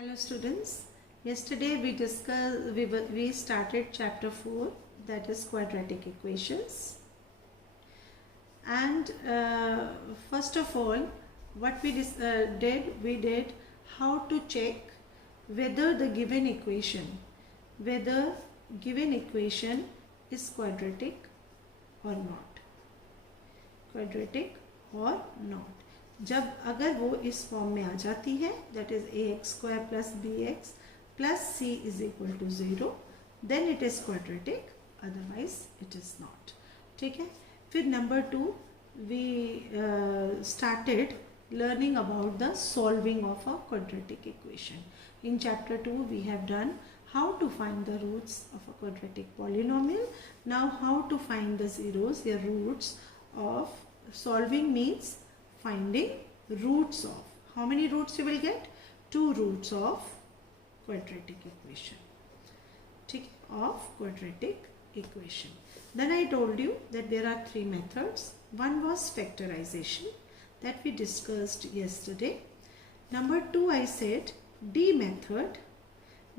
Hello students. Yesterday we started chapter 4, that is quadratic equations. And first of all, what we did how to check whether the given equation is quadratic or not. Quadratic or not. जब अगर वो इस form में आ जाती है, that is ax² plus bx plus c is equal to 0, then it is quadratic, otherwise it is not. ठीक है. फिर number 2 we started learning about the solving of a quadratic equation. In chapter 2 we have done how to find the roots of a quadratic polynomial. Now how to find the zeros, the roots of solving means finding roots of. How many roots you will get? 2 roots of quadratic equation. ठीक, of quadratic equation. Then I told you that there are 3 methods. One was factorization that we discussed yesterday. Number 2 I said D method.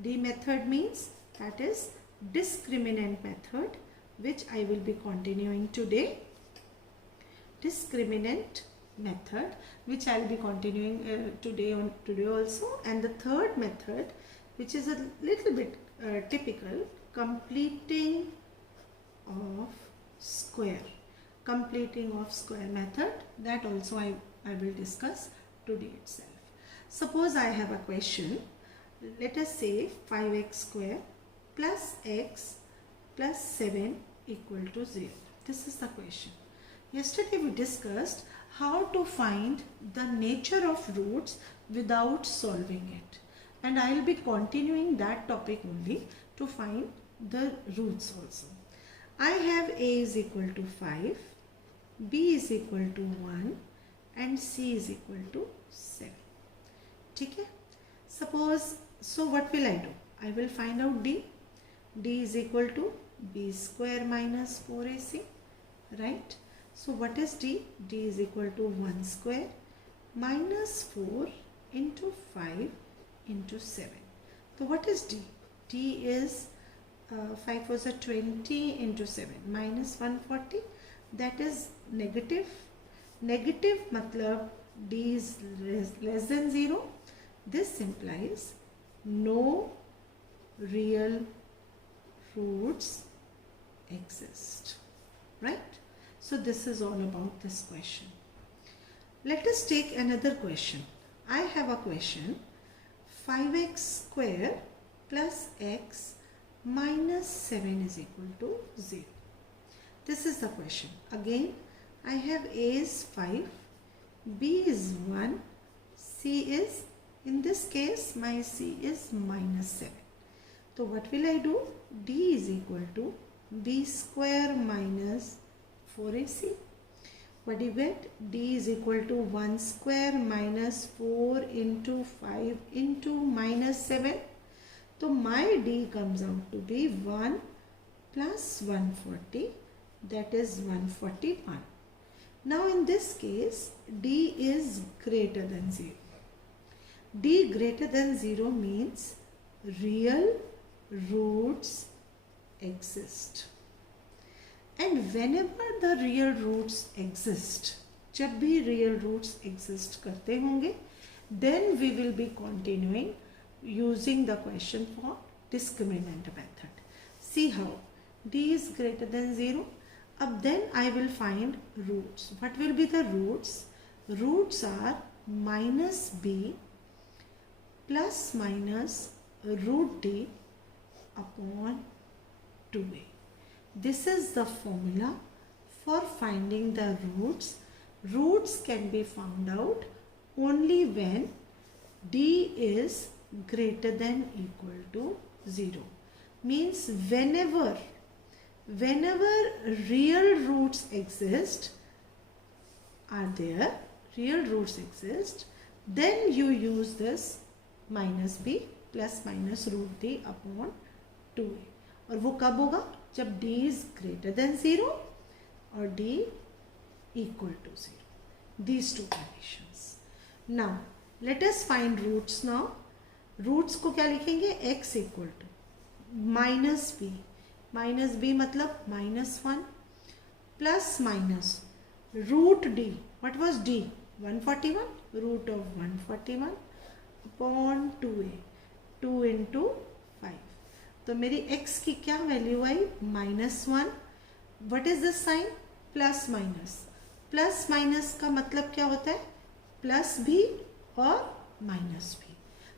D method means that is discriminant method, which I will be continuing today. Discriminant method, which I will be continuing today also. And the third method, which is a little bit typical, completing of square. Completing of square method, that also I will discuss today itself. Suppose I have a question. Let us say 5x² plus x plus 7 equal to 0. This is the question. Yesterday we discussed how to find the nature of roots without solving it, and I will be continuing that topic only to find the roots also. I have a is equal to 5, b is equal to 1 and c is equal to 7. ठीक है. Suppose, so what will I do? I will find out d. D is equal to b square minus 4ac, right? So what is d? D is equal to 1 square minus 4 into 5 into 7. So what is d? D is 5 was a 20 into 7 minus 140. That is negative. Negative matlab d is less than 0. This implies no real roots exist, right? So this is all about this question. Let us take another question. I have a question, 5x² plus x minus 7 is equal to 0. This is the question. Again, I have a is 5, b is 1, c is, in this case my c is minus 7. So what will I do? D is equal to b square minus 4ac. What do you get? D is equal to 1 square minus 4 into 5 into minus 7. So my d comes out to be 1 plus 140, that is 141. Now in this case, d is greater than 0. D greater than 0 means real roots exist. And whenever the real roots exist, जब भी real roots exist करते होंगे, then we will be continuing using the question for discriminant method. See how d is greater than 0. अब then I will find roots. What will be the roots? Roots are minus b plus minus root d upon 2a. This is the formula for finding the roots. Roots can be found out only when d is greater than equal to 0. Means whenever real roots exist, real roots exist, then you use this minus b plus minus root d upon 2a. और वो कब होगा? जब d is greater than 0 or d equal to 0. These two conditions. Now let us find roots now. Roots को क्या लिखेंगे, x equal to minus B मतलब -1 plus minus root D, what was D 141, root of 141 upon 2a, 2 into 5. तो मेरी x की क्या value आई -1. What is this sign, plus minus का मतलब क्या होता है, प्लस भी और माइनस भी.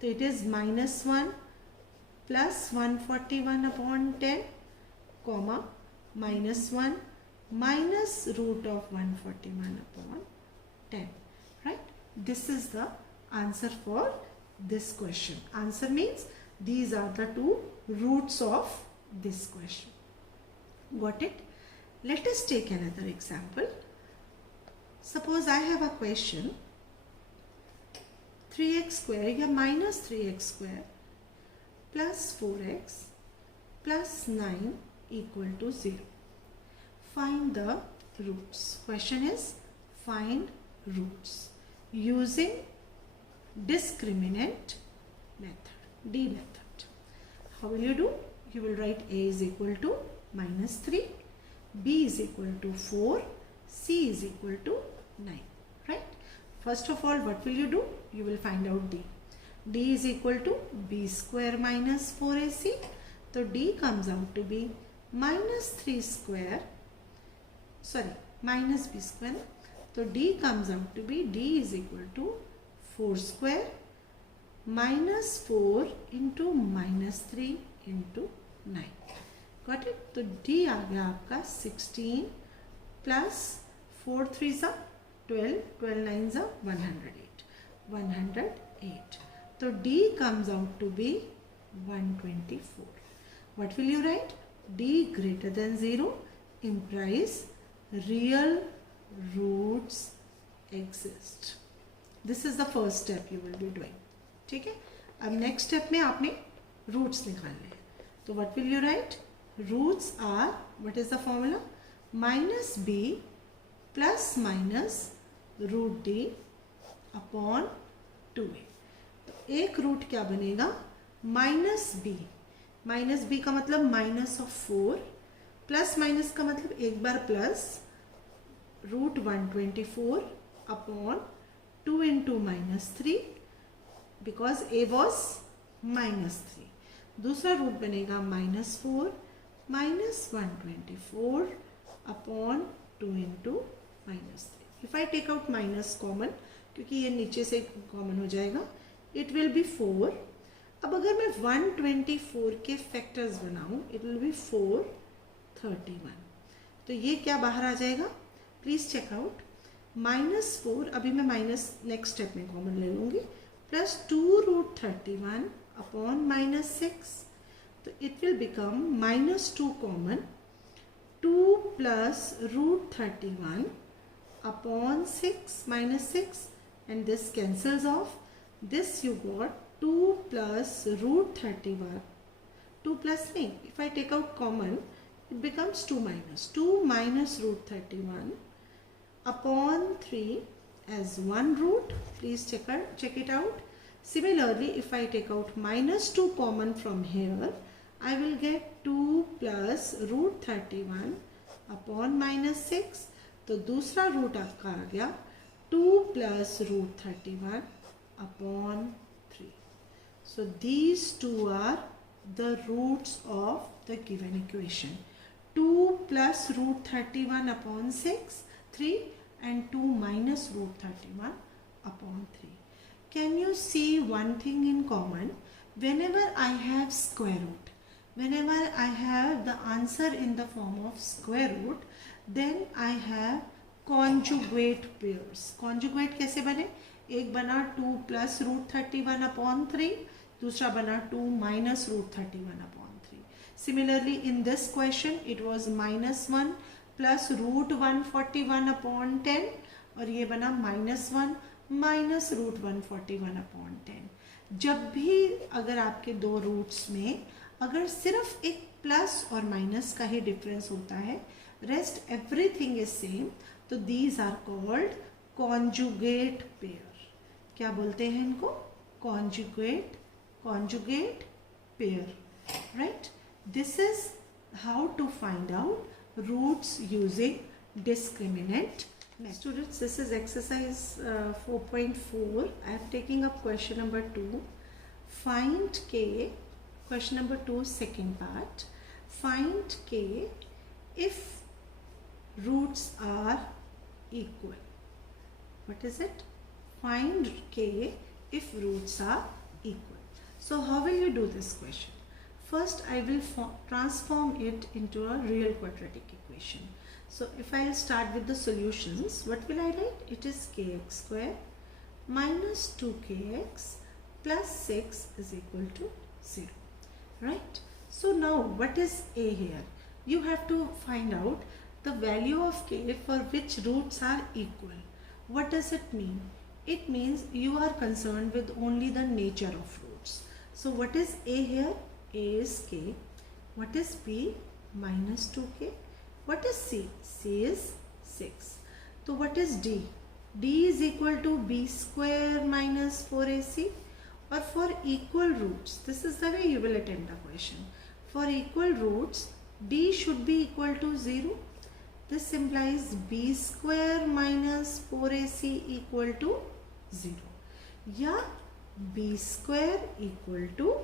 तो it is -1 plus 141 upon 10 comma -1 minus root of 141 upon 10, right? This is the answer for this question. Answer means these are the two roots of this question. Got it? Let us take another example. Suppose I have a question 3x square या minus 3x square plus 4x plus 9 equal to 0. Find the roots. Question is find roots using discriminant method, D method. How will you do? You will write a is equal to -3, b is equal to 4, c is equal to 9, right? First of all, what will you do? You will find out d. d is equal to b square minus 4ac. So d comes out to be -3 square, minus b square. So d comes out to be d is equal to 4 square minus 4 into -3 into 9. Got it? तो d आ गया आपका 16 plus 4 3s are 12, 12 9s are 108. तो d comes out to be 124. What will you write? d greater than 0 implies real roots exist. This is the first step you will be doing. ठीक है, अब next step में आपने roots निकालने हैं. तो what will you write? Roots are, what is the formula, -b plus minus root D upon 2a. तो एक रूट क्या बनेगा, -b का मतलब -4, प्लस माइनस का मतलब एक बार plus, root 124 upon 2 into -3 because a was -3. दूसरा रूट बनेगा -4 -124 upon 2 into -3. If I take out minus common, क्योंकि ये नीचे से कॉमन हो जाएगा, इट विल बी 4. अब अगर मैं 124 के फैक्टर्स बनाऊं, इट विल बी 431. तो ये क्या बाहर आ जाएगा, प्लीज चेक आउट. -4, अभी मैं माइनस नेक्स्ट स्टेप में कॉमन ले लूंगी, प्लस 2√31 अपॉन -6. तो it will become -2 common, 2 plus √31 upon 6 and this cancels off. This you got 2 plus √31. 2 plus नहीं, if I take out common, it becomes 2 minus √31 upon 3 as one root. Please check it out. Similarly, if I take out -2 common from here, I will get 2 plus √31 upon -6. तो दूसरा root आपका आ गया 2 plus √31 upon 3. So these two are the roots of the given equation. 2 plus √31 upon 6, 3, and 2 minus √31 upon 3. Can you see one thing in common? Whenever I have square root, whenever I have the answer in the form of square root, then I have conjugate pairs. Conjugate कैसे बने? एक बना 2 plus √31 upon 3, दूसरा बना 2 minus √31 upon 3. Similarly, in this question, it was -1 plus √141 upon 10, और ये बना -1 minus √141 upon 10. जब भी अगर आपके दो रूट्स में अगर सिर्फ एक प्लस और माइनस का ही डिफरेंस होता है, रेस्ट एवरीथिंग इज सेम, तो these are called conjugate pair. क्या बोलते हैं इनको? Conjugate conjugate pair, right? This is how to find out roots using discriminant method. Students, this is exercise 4.4. I am taking up question number 2. Find k, question number 2, second part. Find k if roots are equal. What is it? Find k if roots are equal. So how will you do this question? First, I will transform it into a real quadratic equation. So if I start with the solutions, what will I write? It is kx square minus 2kx plus 6 is equal to 0. Right? So now what is a here? You have to find out the value of k for which roots are equal. What does it mean? It means you are concerned with only the nature of roots. So what is a here? A is k. What is b? Minus 2k. What is c? C is 6. So what is d? D is equal to b square minus 4ac. Or for equal roots, this is the way you will attempt the question. For equal roots, d should be equal to 0. This implies b square minus 4ac equal to 0. या b square equal to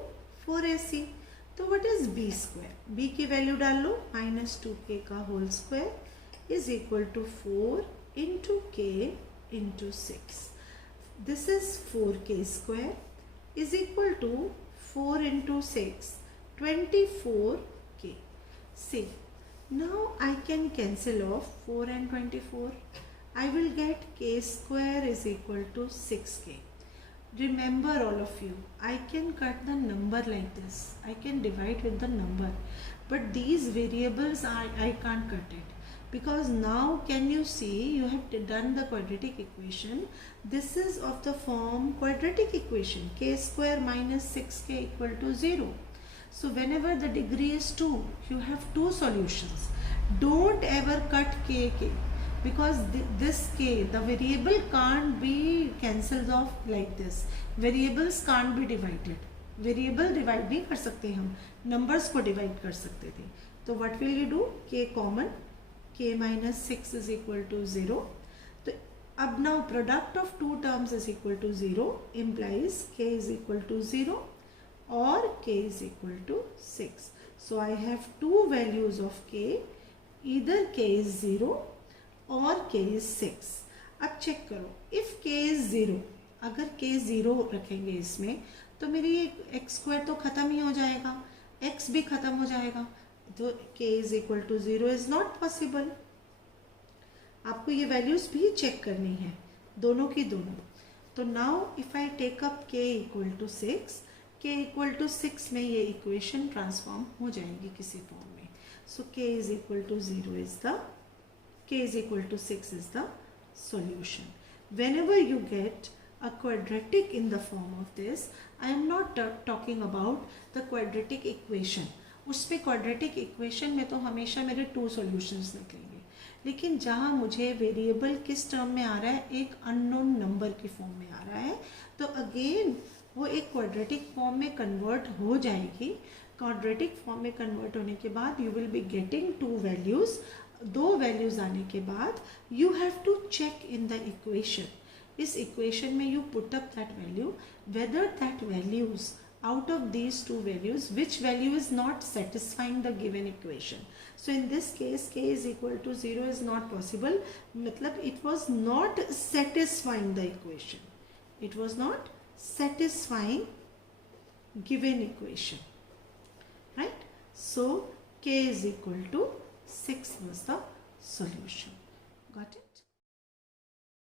4ac. तो what is b square? b की value डाल लो, minus 2k का whole square is equal to 4 into k into 6. This is 4k square is equal to 4 into 6, 24k. See, now I can cancel off 4 and 24. I will get k square is equal to 6k. Remember all of you, I can cut the number like this. I can divide with the number. But these variables I can't cut it. Because now can you see you have done the quadratic equation. This is of the form quadratic equation. K square minus 6k equal to 0. So whenever the degree is 2, you have two solutions. Don't ever cut k. Because this k, the variable can't be cancelled off like this. Variables can't be divided. Variable divide नहीं कर सकते हम, numbers को divide कर सकते थे. तो what will you do? K common, k minus 6 is equal to 0. तो अब now product of two terms is equal to 0 implies k is equal to 0 or k is equal to 6. So I have two values of k, either k is 0 और k is 6. अब check करो, if k is 0, अगर k 0 रखेंगे इसमें तो मेरी x square तो ख़त्म ही हो जाएगा, x भी ख़त्म हो जाएगा. तो k is equal to 0 is not possible. आपको ये वैल्यूज भी चेक करनी है, दोनों की दोनों. तो now if I take up k equal to 6, k equal to 6 में ये इक्वेशन ट्रांसफॉर्म हो जाएगी किसी फॉर्म में. So k is equal to 0 is the k is equal to 6 is the solution. Whenever you get a quadratic in the form of this, I am not talking about the quadratic equation. उसमें quadratic equation में तो हमेशा मेरे two solutions निकलेंगे. लेकिन जहाँ मुझे variable किस टर्म में आ रहा है, एक अननोन नंबर की फॉर्म में आ रहा है, तो अगेन वो एक क्वाड्रेटिक फॉर्म में कन्वर्ट हो जाएगी. क्वाड्रेटिक फॉर्म में कन्वर्ट होने के बाद you will be getting two values. दो वैल्यूज आने के बाद you have to check in the equation. इस इक्वेशन में you put up that value, whether that values out of these two values, which value is not satisfying the given equation. So in this case, k is equal to 0 is not possible. मतलब it was not satisfying the equation. It was not satisfying given equation. Right? So k is equal to 6 was the solution. Got it?